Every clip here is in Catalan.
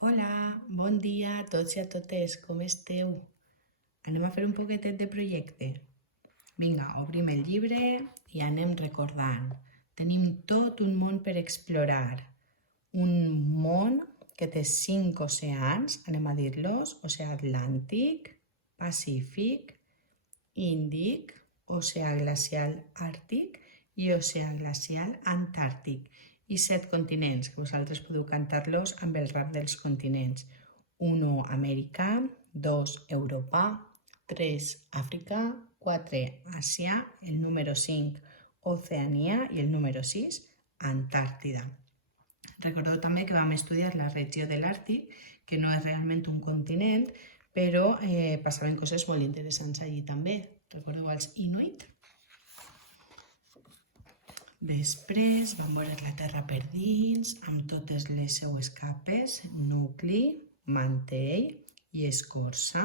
Hola, bon dia a tots i a totes, com esteu? Anem a fer un poquetet de projecte? Vinga, obrim el llibre i anem recordant. Tenim tot un món per explorar. Un món que té 5 oceans, anem a dir-los, oceà Atlàntic, Pacífic, Índic, oceà glacial Àrtic i oceà glacial Antàrtic. I 7 continents, que vosaltres podeu cantar-los amb el rap dels continents. 1 Amèrica, 2 Europa, 3 Àfrica, 4 Àsia, el número 5 Oceania i el número 6 Antàrtida. Recordeu també que vam estudiar la regió de l'Àrtic, que no és realment un continent, però passaven coses molt interessants allí també. Recordeu els Inuit? Després vam veure la Terra per dins, amb totes les seues capes, nucli, mantell i escorça.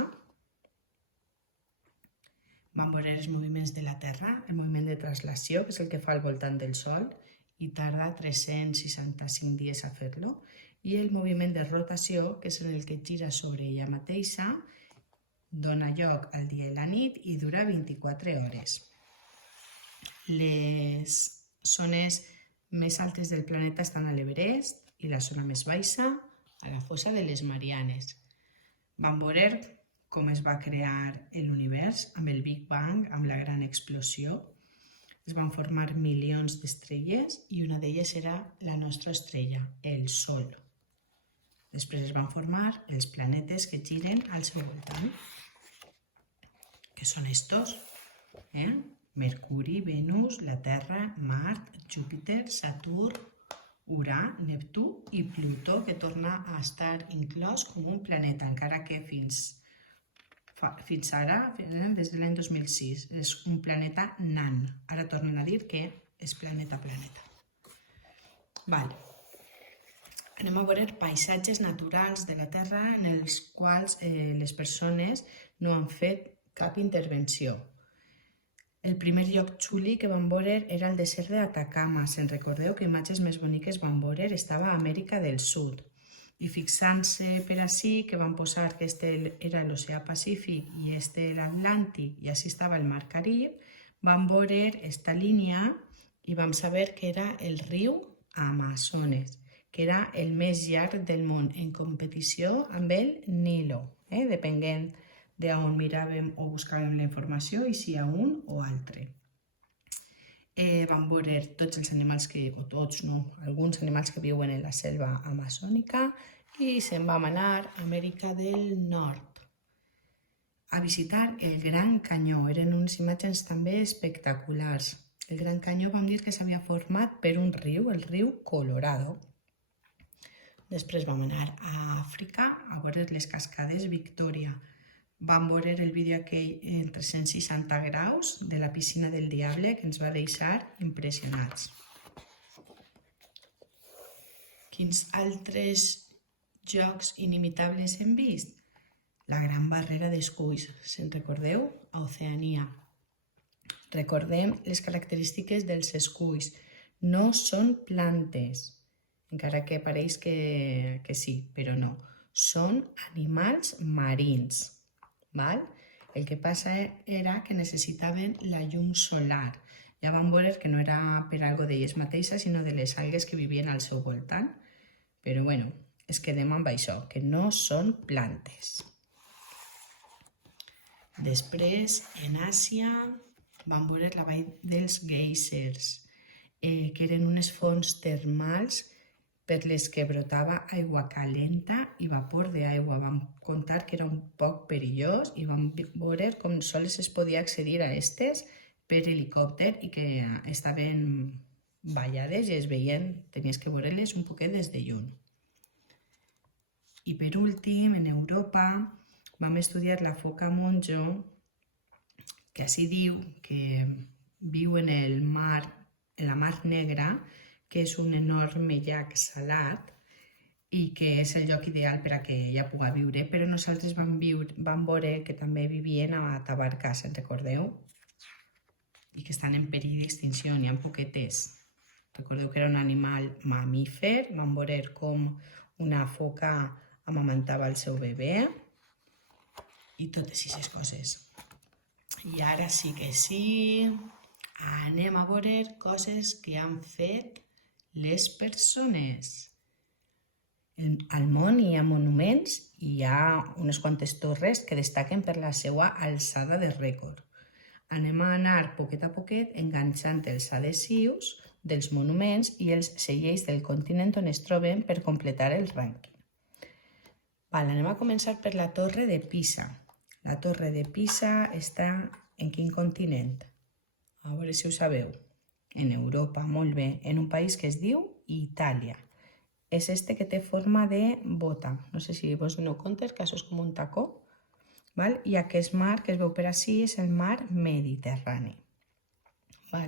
Vam veure els moviments de la Terra, el moviment de traslació, que és el que fa al voltant del Sol, i tarda 365 dies a fer-lo, i el moviment de rotació, que és en el que gira sobre ella mateixa, dona lloc al dia i la nit i dura 24 hores. Les zones més altes del planeta estan a l'Everest i la zona més baixa a la fossa de les Marianes. Vam veure com es va crear l'univers amb el Big Bang, amb la gran explosió. Es van formar milions d'estrelles i una d'elles era la nostra estrella, el Sol. Després es van formar els planetes que giren al seu voltant, que són estos, Mercuri, Venus, la Terra, Mart, Júpiter, Saturn, Urà, Neptú i Plutó, que torna a estar inclòs com un planeta, encara que fins ara, des de l'any 2006, és un planeta nan. Ara tornen a dir que és planeta. Vale. Anem a veure paisatges naturals de la Terra en els quals les persones no han fet cap intervenció. El primer lloc xuli que vam veure era el desert d'Atacama. Se'n recordeu que imatges més boniques vam veure? Estava a Amèrica del Sud. I fixant-se per ací, que vam posar que este era l'oceà Pacífic i este l'Atlàntic i així estava el mar Carib, vam veure esta línia i vam saber que era el riu Amazones, que era el més llarg del món, en competició amb el Nilo, depenent d'on miràvem o buscàvem la informació i si a un o altre. Vam veure tots els animals o tots no, alguns animals que viuen en la selva amazònica i se'n vam anar a Amèrica del Nord a visitar el Gran Canyó. Eren unes imatges també espectaculars. El Gran Canyó vam dir que s'havia format per un riu, el riu Colorado. Després vam anar a Àfrica a veure les cascades Victòria. Vam veure el vídeo aquell en 360 graus de la piscina del Diable que ens va deixar impressionats. Quins altres jocs inimitables hem vist? La Gran Barrera d'Esculls, se'n recordeu? A Oceania. Recordem les característiques dels esculls. No són plantes, encara que pareix que sí, però no. Són animals marins. Val? El que passa era que necessitaven la llum solar. Ja vam veure que no era per algo d'elles mateixes, sinó de les algues que vivien al seu voltant. Però bueno, es quedem amb això, que no són plantes. Després, en Àsia, vam veure la vall dels Geysers, que eren unes fonts termals per les que brotava aigua calenta i vapor d'aigua. Vam contar que era un poc perillós i vam veure com sols es podia accedir a aquestes per helicòpter i que estaven ballades i es veien, tenies que veure-les un poquet des de lluny. I per últim, en Europa, vam estudiar la foca monjo, que així diu que viu en la Mar Negra, que és un enorme llac salat i que és el lloc ideal per a que ella pugui viure, però nosaltres vam veure que també vivien a Tabarca, se'n recordeu? I que estan en perill d'extinció, n'hi ha poquetes. Recordeu que era un animal mamífer, vam veure com una foca amamantava el seu bebè i totes aquestes coses. I ara sí que sí, anem a veure coses que han fet les persones. Al món hi ha monuments i hi ha unes quantes torres que destaquen per la seva alçada de rècord. Anem a anar poquet a poquet enganxant els adhesius dels monuments i els segells del continent on es troben per completar el rànquing. Anem a començar per la Torre de Pisa. La Torre de Pisa està en quin continent? A veure si ho sabeu. En Europa, molt bé. En un país que es diu Itàlia. És este que té forma de bota. No sé si vos doneu compte que això és com un tacó. I aquest mar que es veu per ací és el mar Mediterrani.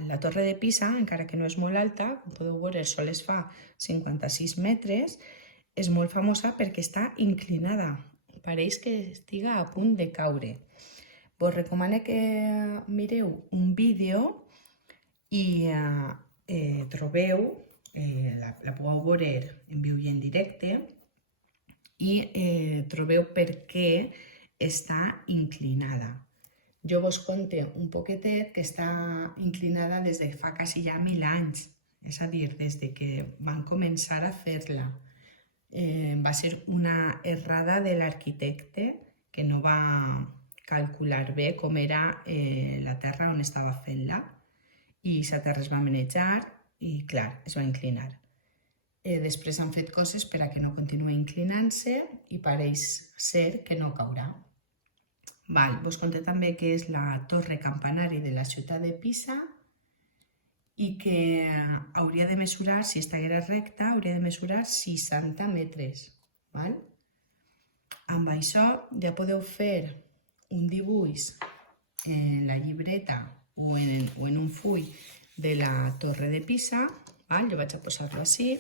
La Torre de Pisa, encara que no és molt alta, com podeu veure, sols fa 56 metres, és molt famosa perquè està inclinada. Pareix que estiga a punt de caure. Vos recomano que mireu un vídeo i trobeu, la podeu veure en viu i en directe, i trobeu per què està inclinada. Jo vos conto un poquetet que està inclinada des de fa quasi ja 1000 anys, és a dir, des que van començar a fer-la. Va ser una errada de l'arquitecte que no va calcular bé com era la terra on estava fent-la i la terra es va manejar i, clar, es va inclinar. Després han fet coses per a que no continuï inclinant-se i pareix ser que no caurà. Vos conté també que és la torre campanari de la ciutat de Pisa i que hauria de mesurar, si estiguera recta, hauria de mesurar 60 metres. Amb això ja podeu fer un dibuix en la llibreta o en un full de la Torre de Pisa. Jo vaig a posar-lo així.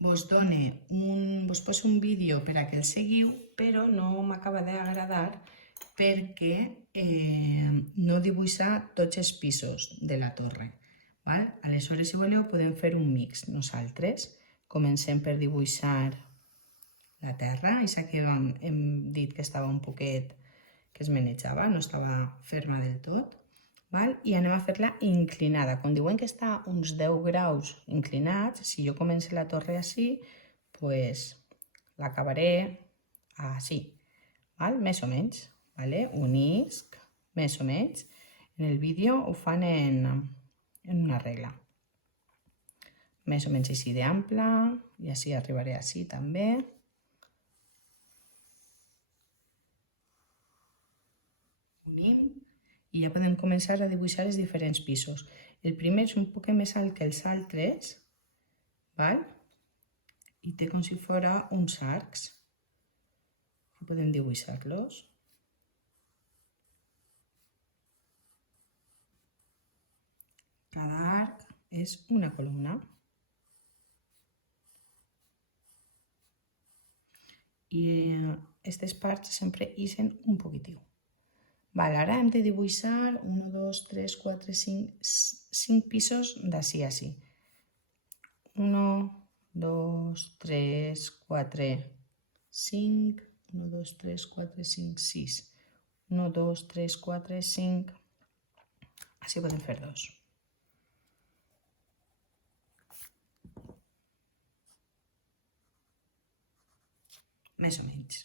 Vos poso un vídeo per a que el seguiu, però no m'acaba d'agradar perquè no dibuixa tots els pisos de la torre. Aleshores, si voleu, podem fer un mix. Nosaltres comencem per dibuixar la terra, aquesta que hem dit que estava un poquet, que es manejava, no estava ferma del tot, i anem a fer-la inclinada. Quan diuen que està uns 10 graus inclinats, si jo començo la torre així, l'acabaré així, més o menys. Un isc, més o menys. En el vídeo ho fan en una regla. Més o menys així d'ample, i així arribaré així també. Unim, i ja podem començar a dibuixar els diferents pisos. El primer és un poc més alt que els altres, i té com si fos uns arcs. Podem dibuixar-los. Cada arc és una columna. I aquestes parts sempre ixen un poquitiu. Ara hem de dibuixar 1, 2, 3, 4, 5 pisos d'ací a així. 1, 2, 3, 4, 5, 1, 2, 3, 4, 5, 6. 1, 2, 3, 4, 5. Així podem fer dos. Més o menys.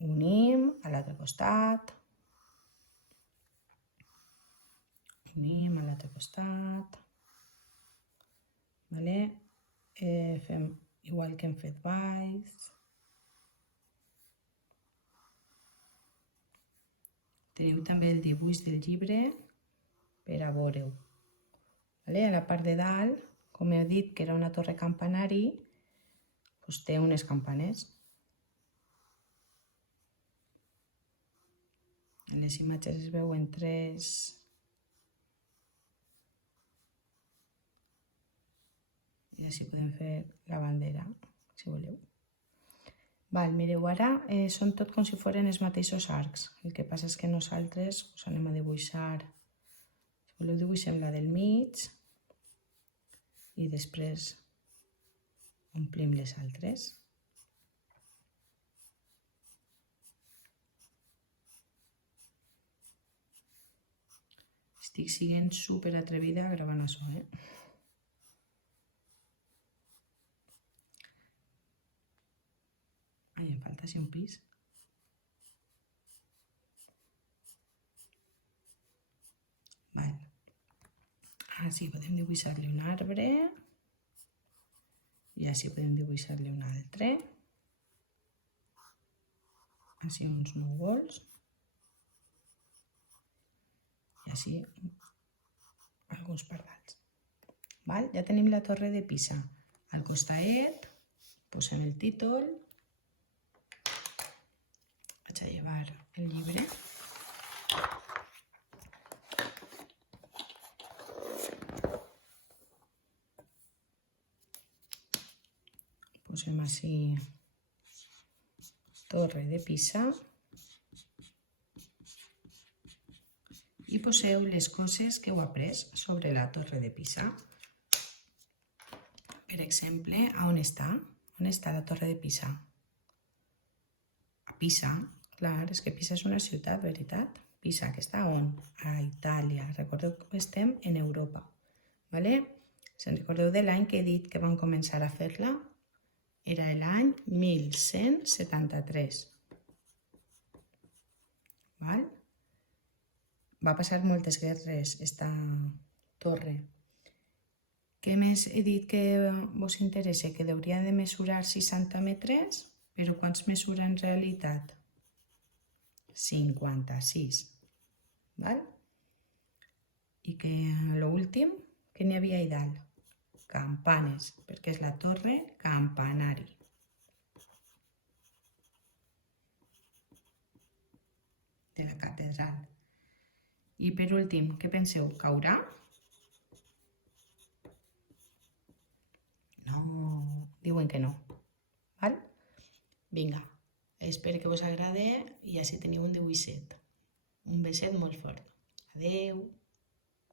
Unim a l'altre costat. Unim a l'altre costat. Fem igual que hem fet baix. Teniu també el dibuix del llibre per a veure-ho. A la part de dalt, com he dit que era una torre campanari, té unes campanes. En les imatges es veuen 3. I així podem fer la bandera, si voleu. Val, mireu, ara són tot com si foren els mateixos arcs. El que passa és que nosaltres us anem a dibuixar. Si voleu dibuixem la del mig i després omplim les altres. Estic sent super atrevida gravant això, Ai, em falta així un pis. Vale. Així podem dibuixar-li un arbre i així podem dibuixar-li un altre. Així uns núvols. I així alguns pardals. Val? Ja tenim la torre de Pisa. Al costadet posem el títol. Vaig a llevar el llibre. Posem així Torre de Pisa i poseu les coses que heu après sobre la Torre de Pisa. Per exemple, on està? On està la Torre de Pisa? A Pisa. Clar, és que Pisa és una ciutat, veritat? Pisa, que està on? A Itàlia. Recordeu que estem en Europa. Vale? Se'n recordeu de l'any que he dit que van començar a fer-la? Era l'any 1173. Val? Va passar moltes guerres, esta torre. Què més he dit que vos interessa? Que hauria de mesurar 60 metres, però quants mesura en realitat? 56. Val? I que l'últim, que n'hi havia a dalt? Campanes, perquè és la torre campanari. De la catedral. I per últim, què penseu? Caurà? No, diuen que no. Val? Vinga, espero que us agrade i així teniu un dibuixet. Un beset molt fort. Adeu!